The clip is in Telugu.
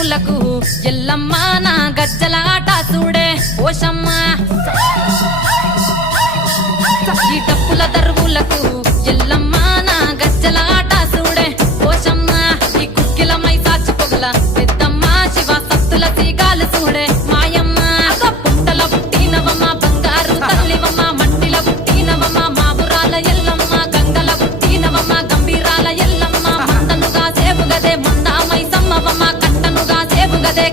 దరువులకు ఎల్లమ్మ నా గజ్జల ఆట చూడే ఓషమ్మ ఈ డప్పుల దరువులకు ఎల్లమ్మ నా గజ్జల ఆట చూడే ఓషమ్మ ఈ కుక్కిల మై సాచి పొగల పెద్దమ్మ శివ సత్తుల తీగాలు చూడే మాయమ్మ పుట్టల పుట్టినవమ్మ బంగారు తల్లివమ్మ మట్టిల పుట్టినవమ్మ మావురాల ఎల్లమ్మ గంగల పుట్టినవమ్మ గంభీరాల ఎల్లమ్మ మందనుగా సేపుగదే మందామై సమ్మవమ్మ కట్టనుగా సేపుగదే